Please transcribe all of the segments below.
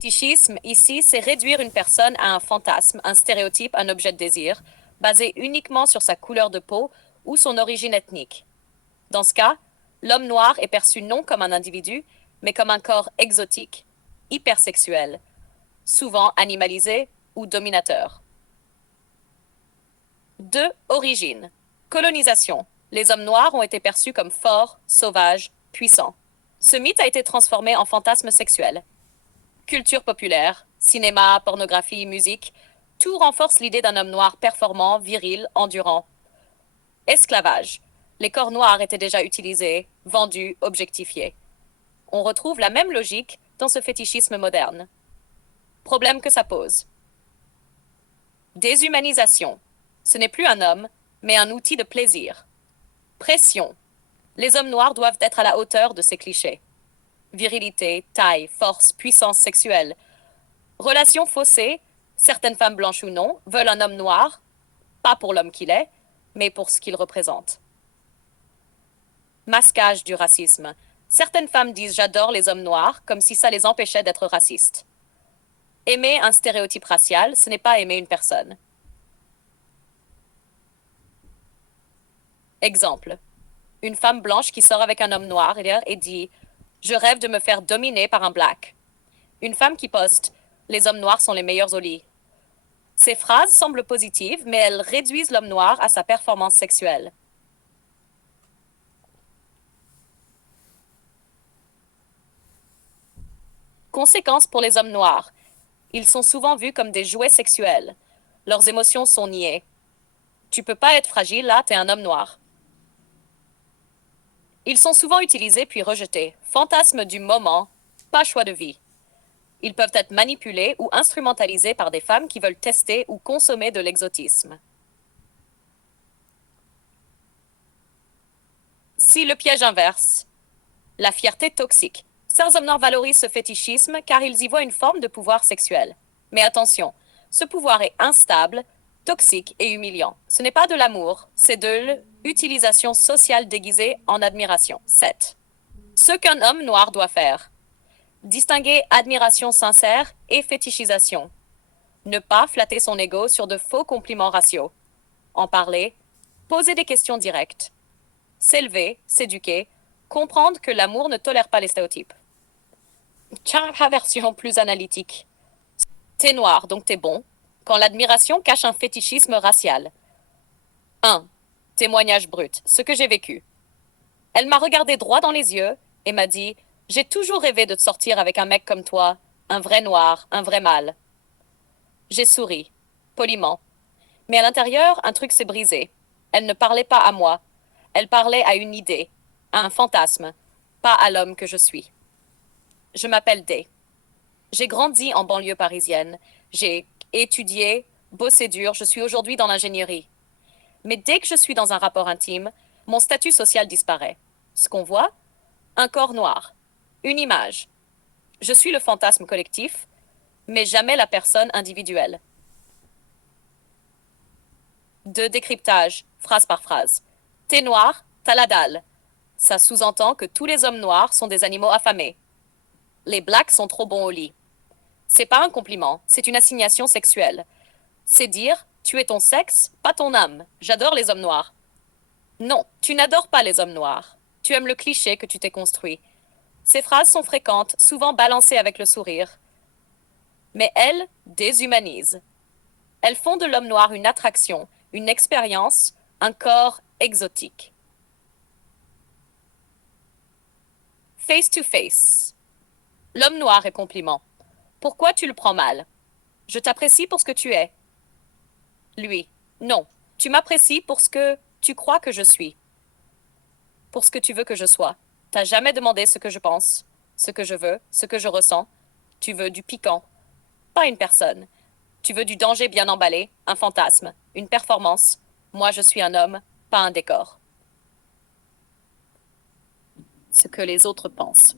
Fétichisme, ici, c'est réduire une personne à un fantasme, un stéréotype, un objet de désir, basé uniquement sur sa couleur de peau ou son origine ethnique. Dans ce cas, l'homme noir est perçu non comme un individu, mais comme un corps exotique, hypersexuel, souvent animalisé ou dominateur. 2. Origine. Colonisation. Les hommes noirs ont été perçus comme forts, sauvages, puissants. Ce mythe a été transformé en fantasme sexuel. Culture populaire, cinéma, pornographie, musique, tout renforce l'idée d'un homme noir performant, viril, endurant. Esclavage. Les corps noirs étaient déjà utilisés, vendus, objectifiés. On retrouve la même logique dans ce fétichisme moderne. Problème que ça pose. Déshumanisation. Ce n'est plus un homme, mais un outil de plaisir. Pression. Les hommes noirs doivent être à la hauteur de ces clichés. Virilité, taille, force, puissance sexuelle. Relations faussées, certaines femmes blanches ou non veulent un homme noir, pas pour l'homme qu'il est, mais pour ce qu'il représente. Masquage du racisme. Certaines femmes disent j'adore les hommes noirs, comme si ça les empêchait d'être racistes. Aimer un stéréotype racial, ce n'est pas aimer une personne. Exemple. Une femme blanche qui sort avec un homme noir et dit je rêve de me faire dominer par un black. Une femme qui poste les hommes noirs sont les meilleurs au lit. Ces phrases semblent positives, mais elles réduisent l'homme noir à sa performance sexuelle. Conséquences pour les hommes noirs. Ils sont souvent vus comme des jouets sexuels. Leurs émotions sont niées. Tu peux pas être fragile, là, t'es un homme noir. Ils sont souvent utilisés puis rejetés. Fantasme du moment, pas choix de vie. Ils peuvent être manipulés ou instrumentalisés par des femmes qui veulent tester ou consommer de l'exotisme. Si le piège inverse, la fierté toxique. Certains hommes noirs valorisent ce fétichisme car ils y voient une forme de pouvoir sexuel. Mais attention, ce pouvoir est instable, toxique et humiliant. Ce n'est pas de l'amour, c'est de l'utilisation sociale déguisée en admiration. 7. Ce qu'un homme noir doit faire. Distinguer admiration sincère et fétichisation. Ne pas flatter son ego sur de faux compliments raciaux. En parler. Poser des questions directes. S'élever, s'éduquer. Comprendre que l'amour ne tolère pas les stéréotypes. Tiens, version plus analytique. T'es noir, donc t'es bon. Quand l'admiration cache un fétichisme racial. 1. Témoignage brut. Ce que j'ai vécu. Elle m'a regardé droit dans les yeux et m'a dit j'ai toujours rêvé de te sortir avec un mec comme toi, un vrai noir, un vrai mâle. J'ai souri, poliment. Mais à l'intérieur, un truc s'est brisé. Elle ne parlait pas à moi. Elle parlait à une idée, à un fantasme, pas à l'homme que je suis. Je m'appelle Day. J'ai grandi en banlieue parisienne. J'ai étudié, bossé dur. Je suis aujourd'hui dans l'ingénierie. Mais dès que je suis dans un rapport intime, mon statut social disparaît. Ce qu'on voit, un corps noir, une image. Je suis le fantasme collectif, mais jamais la personne individuelle. De décryptage, phrase par phrase. T'es noir, t'as la dalle. Ça sous-entend que tous les hommes noirs sont des animaux affamés. Les blacks sont trop bons au lit. C'est pas un compliment, c'est une assignation sexuelle. C'est dire, tu es ton sexe, pas ton âme. J'adore les hommes noirs. Non, tu n'adores pas les hommes noirs. Tu aimes le cliché que tu t'es construit. Ces phrases sont fréquentes, souvent balancées avec le sourire. Mais elles déshumanisent. Elles font de l'homme noir une attraction, une expérience, un corps exotique. Face to face. L'homme noir est compliment. Pourquoi tu le prends mal? Je t'apprécie pour ce que tu es. Lui. Non. Tu m'apprécies pour ce que tu crois que je suis. Pour ce que tu veux que je sois. T'as jamais demandé ce que je pense, ce que je veux, ce que je ressens. Tu veux du piquant. Pas une personne. Tu veux du danger bien emballé, un fantasme, une performance. Moi, je suis un homme, pas un décor. Ce que les autres pensent.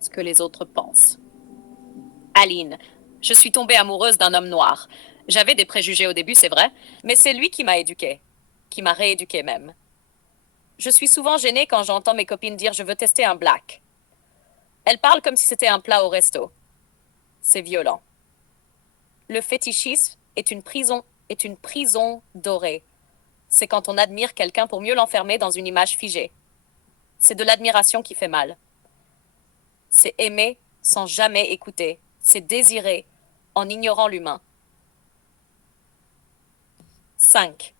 Ce que les autres pensent. Aline. Je suis tombée amoureuse d'un homme noir. J'avais des préjugés au début, c'est vrai, mais c'est lui qui m'a éduquée, qui m'a rééduquée même. Je suis souvent gênée quand j'entends mes copines dire je veux tester un black. Elles parlent comme si c'était un plat au resto. c'est violent. Le fétichisme est une prison dorée. C'est quand on admire quelqu'un pour mieux l'enfermer dans une image figée. C'est de l'admiration qui fait mal. C'est aimer sans jamais écouter. C'est désirer en ignorant l'humain. 5.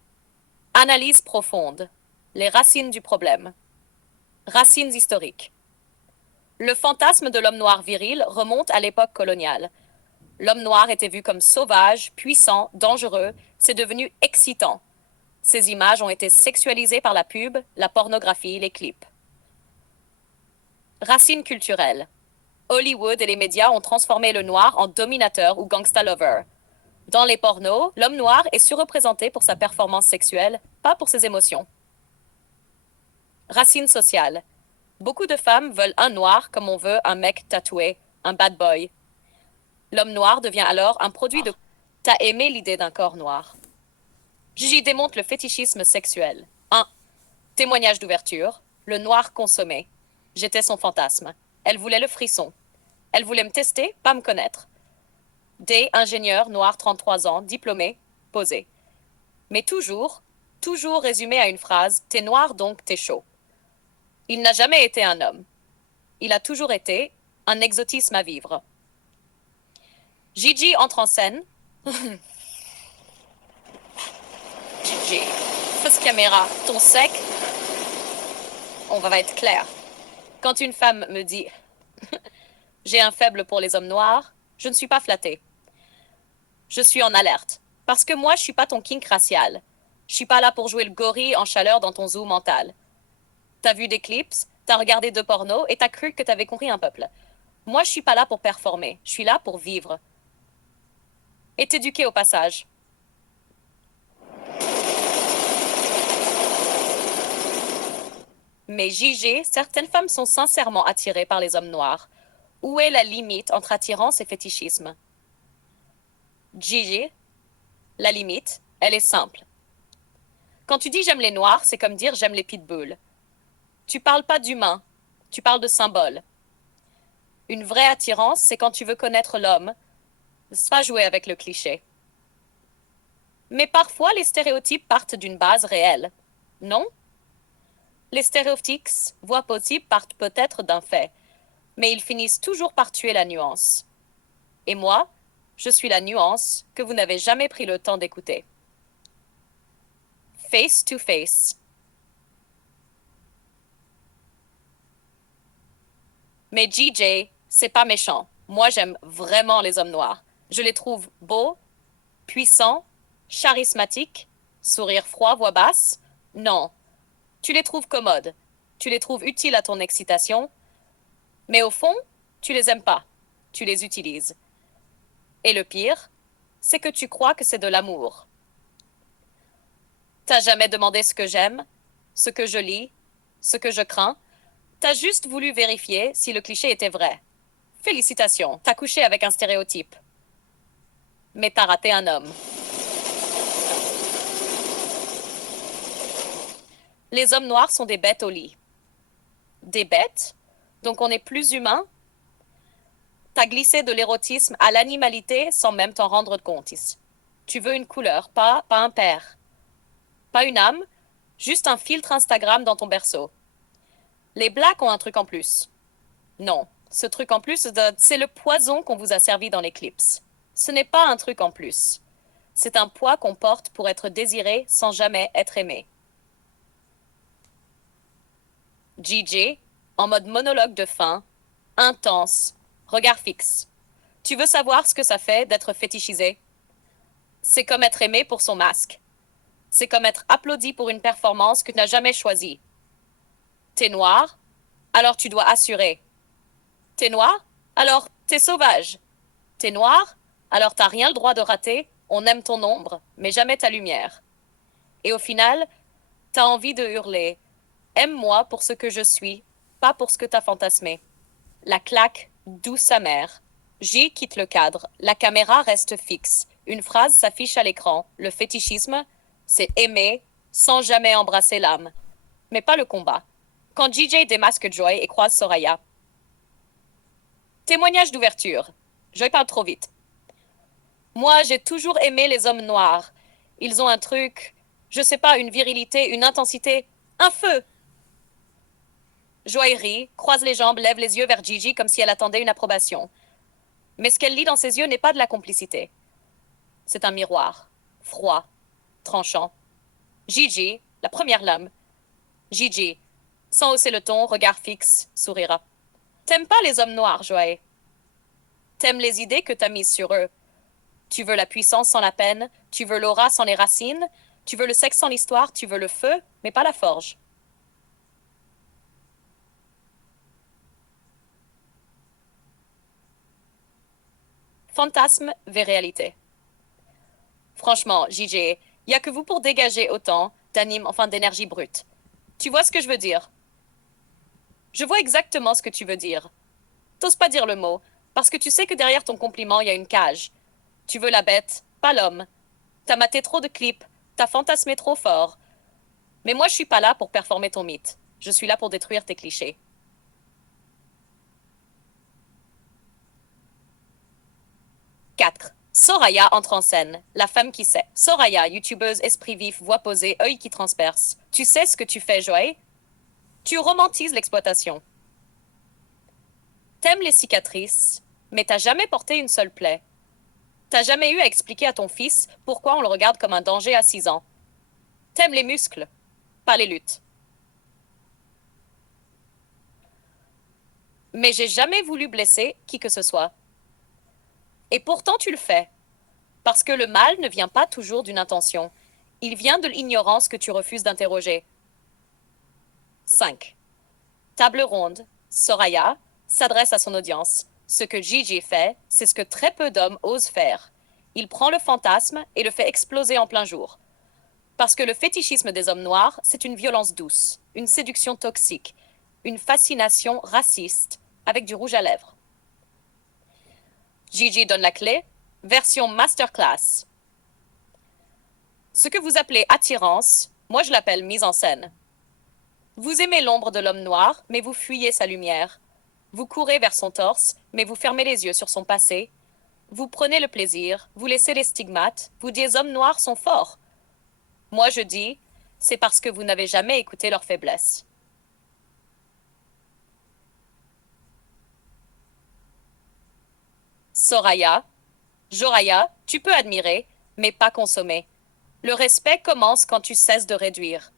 Analyse profonde. Les racines du problème. Racines historiques. Le fantasme de l'homme noir viril remonte à l'époque coloniale. L'homme noir était vu comme sauvage, puissant, dangereux. C'est devenu excitant. Ces images ont été sexualisées par la pub, la pornographie, les clips. Racines culturelles. Hollywood et les médias ont transformé le noir en dominateur ou gangsta lover. Dans les pornos, l'homme noir est surreprésenté pour sa performance sexuelle, pas pour ses émotions. Racines sociales. Beaucoup de femmes veulent un noir comme on veut un mec tatoué, un bad boy. L'homme noir devient alors un produit de... T'as aimé l'idée d'un corps noir. Gigi démonte le fétichisme sexuel. 1. Témoignage d'ouverture. Le noir consommé. J'étais son fantasme. Elle voulait le frisson. Elle voulait me tester, pas me connaître. D. Ingénieur noir, 33 ans, diplômé, posé. Mais toujours résumé à une phrase, t'es noir donc t'es chaud. Il n'a jamais été un homme. Il a toujours été un exotisme à vivre. Gigi entre en scène. Gigi, fausse caméra, ton sec. On va être clair. Quand une femme me dit j'ai un faible pour les hommes noirs, je ne suis pas flattée. Je suis en alerte. Parce que moi, je suis pas ton kink racial. Je suis pas là pour jouer le gorille en chaleur dans ton zoo mental. T'as vu des clips, t'as regardé de porno et t'as cru que t'avais compris un peuple. Moi, je suis pas là pour performer. Je suis là pour vivre. Et t'éduquer au passage. Mais JG, certaines femmes sont sincèrement attirées par les hommes noirs. Où est la limite entre attirance et fétichisme? JG, la limite, elle est simple. Quand tu dis j'aime les noirs, c'est comme dire j'aime les pitbulls. Tu parles pas d'humain, tu parles de symbole. Une vraie attirance, c'est quand tu veux connaître l'homme, pas jouer avec le cliché. Mais parfois, les stéréotypes partent d'une base réelle. Non? Les stéréotypes voient possible partent peut-être d'un fait, mais ils finissent toujours par tuer la nuance. Et moi, je suis la nuance que vous n'avez jamais pris le temps d'écouter. Face to face. Mais JJ, c'est pas méchant. Moi, j'aime vraiment les hommes noirs. Je les trouve beaux, puissants, charismatiques, sourire froid, voix basse. Non, tu les trouves commodes. Tu les trouves utiles à ton excitation. Mais au fond, tu les aimes pas. Tu les utilises. Et le pire, c'est que tu crois que c'est de l'amour. T'as jamais demandé ce que j'aime, ce que je lis, ce que je crains. T'as juste voulu vérifier si le cliché était vrai. Félicitations, t'as couché avec un stéréotype. Mais t'as raté un homme. Les hommes noirs sont des bêtes au lit. Des bêtes? Donc on est plus humain? T'as glissé de l'érotisme à l'animalité sans même t'en rendre compte. Tu veux une couleur, pas un père. Pas une âme, juste un filtre Instagram dans ton berceau. Les blacks ont un truc en plus. Non, ce truc en plus, c'est le poison qu'on vous a servi dans les clips. Ce n'est pas un truc en plus. C'est un poids qu'on porte pour être désiré sans jamais être aimé. JJ, en mode monologue de fin, intense, regard fixe. Tu veux savoir ce que ça fait d'être fétichisé? C'est comme être aimé pour son masque. C'est comme être applaudi pour une performance que tu n'as jamais choisie. T'es noir, alors tu dois assurer. T'es noir, alors t'es sauvage. T'es noir, alors t'as rien le droit de rater, on aime ton ombre, mais jamais ta lumière. Et au final, t'as envie de hurler. Aime-moi pour ce que je suis, pas pour ce que t'as fantasmé. La claque, douce amère. J quitte le cadre, la caméra reste fixe. Une phrase s'affiche à l'écran. Le fétichisme, c'est aimer sans jamais embrasser l'âme. Mais pas le combat. Quand JJ démasque Joy et croise Soraya. Témoignage d'ouverture. Je parle trop vite. Moi, j'ai toujours aimé les hommes noirs. Ils ont un truc, je sais pas, une virilité, une intensité, un feu. Joy rit, croise les jambes, lève les yeux vers Gigi comme si elle attendait une approbation. Mais ce qu'elle lit dans ses yeux n'est pas de la complicité. C'est un miroir, froid, tranchant. Gigi, la première lame. Gigi, sans hausser le ton, regard fixe, sourira. T'aimes pas les hommes noirs, Joël. T'aimes les idées que t'as mises sur eux. Tu veux la puissance sans la peine, tu veux l'aura sans les racines, tu veux le sexe sans l'histoire, tu veux le feu, mais pas la forge. Fantasme vers réalité. Franchement, JJ, y a que vous pour dégager autant d'anime, enfin d'énergie brute. Tu vois ce que je veux dire? Je vois exactement ce que tu veux dire. T'oses pas dire le mot, parce que tu sais que derrière ton compliment, il y a une cage. Tu veux la bête, pas l'homme. T'as maté trop de clips, t'as fantasmé trop fort. Mais moi, je suis pas là pour performer ton mythe. Je suis là pour détruire tes clichés. 4. Soraya entre en scène. La femme qui sait. Soraya, youtubeuse, esprit vif, voix posée, œil qui transperce. Tu sais ce que tu fais, Joël? Tu romantises l'exploitation. T'aimes les cicatrices, mais t'as jamais porté une seule plaie. T'as jamais eu à expliquer à ton fils pourquoi on le regarde comme un danger à 6 ans. T'aimes les muscles, pas les luttes. Mais j'ai jamais voulu blesser qui que ce soit. Et pourtant tu le fais. Parce que le mal ne vient pas toujours d'une intention. Il vient de l'ignorance que tu refuses d'interroger. 5. Table ronde. Soraya s'adresse à son audience. Ce que Gigi fait, c'est ce que très peu d'hommes osent faire. Il prend le fantasme et le fait exploser en plein jour. Parce que le fétichisme des hommes noirs, c'est une violence douce, une séduction toxique, une fascination raciste, avec du rouge à lèvres. Gigi donne la clé, version masterclass. Ce que vous appelez attirance, moi je l'appelle mise en scène. Vous aimez l'ombre de l'homme noir, mais vous fuyez sa lumière. Vous courez vers son torse, mais vous fermez les yeux sur son passé. Vous prenez le plaisir, vous laissez les stigmates, vous dites hommes noirs sont forts. Moi je dis, c'est parce que vous n'avez jamais écouté leurs faiblesses. Soraya, Joraya, tu peux admirer, mais pas consommer. Le respect commence quand tu cesses de réduire.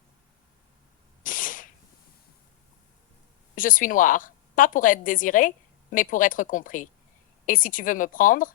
Je suis noir, pas pour être désiré, mais pour être compris. Et si tu veux me prendre,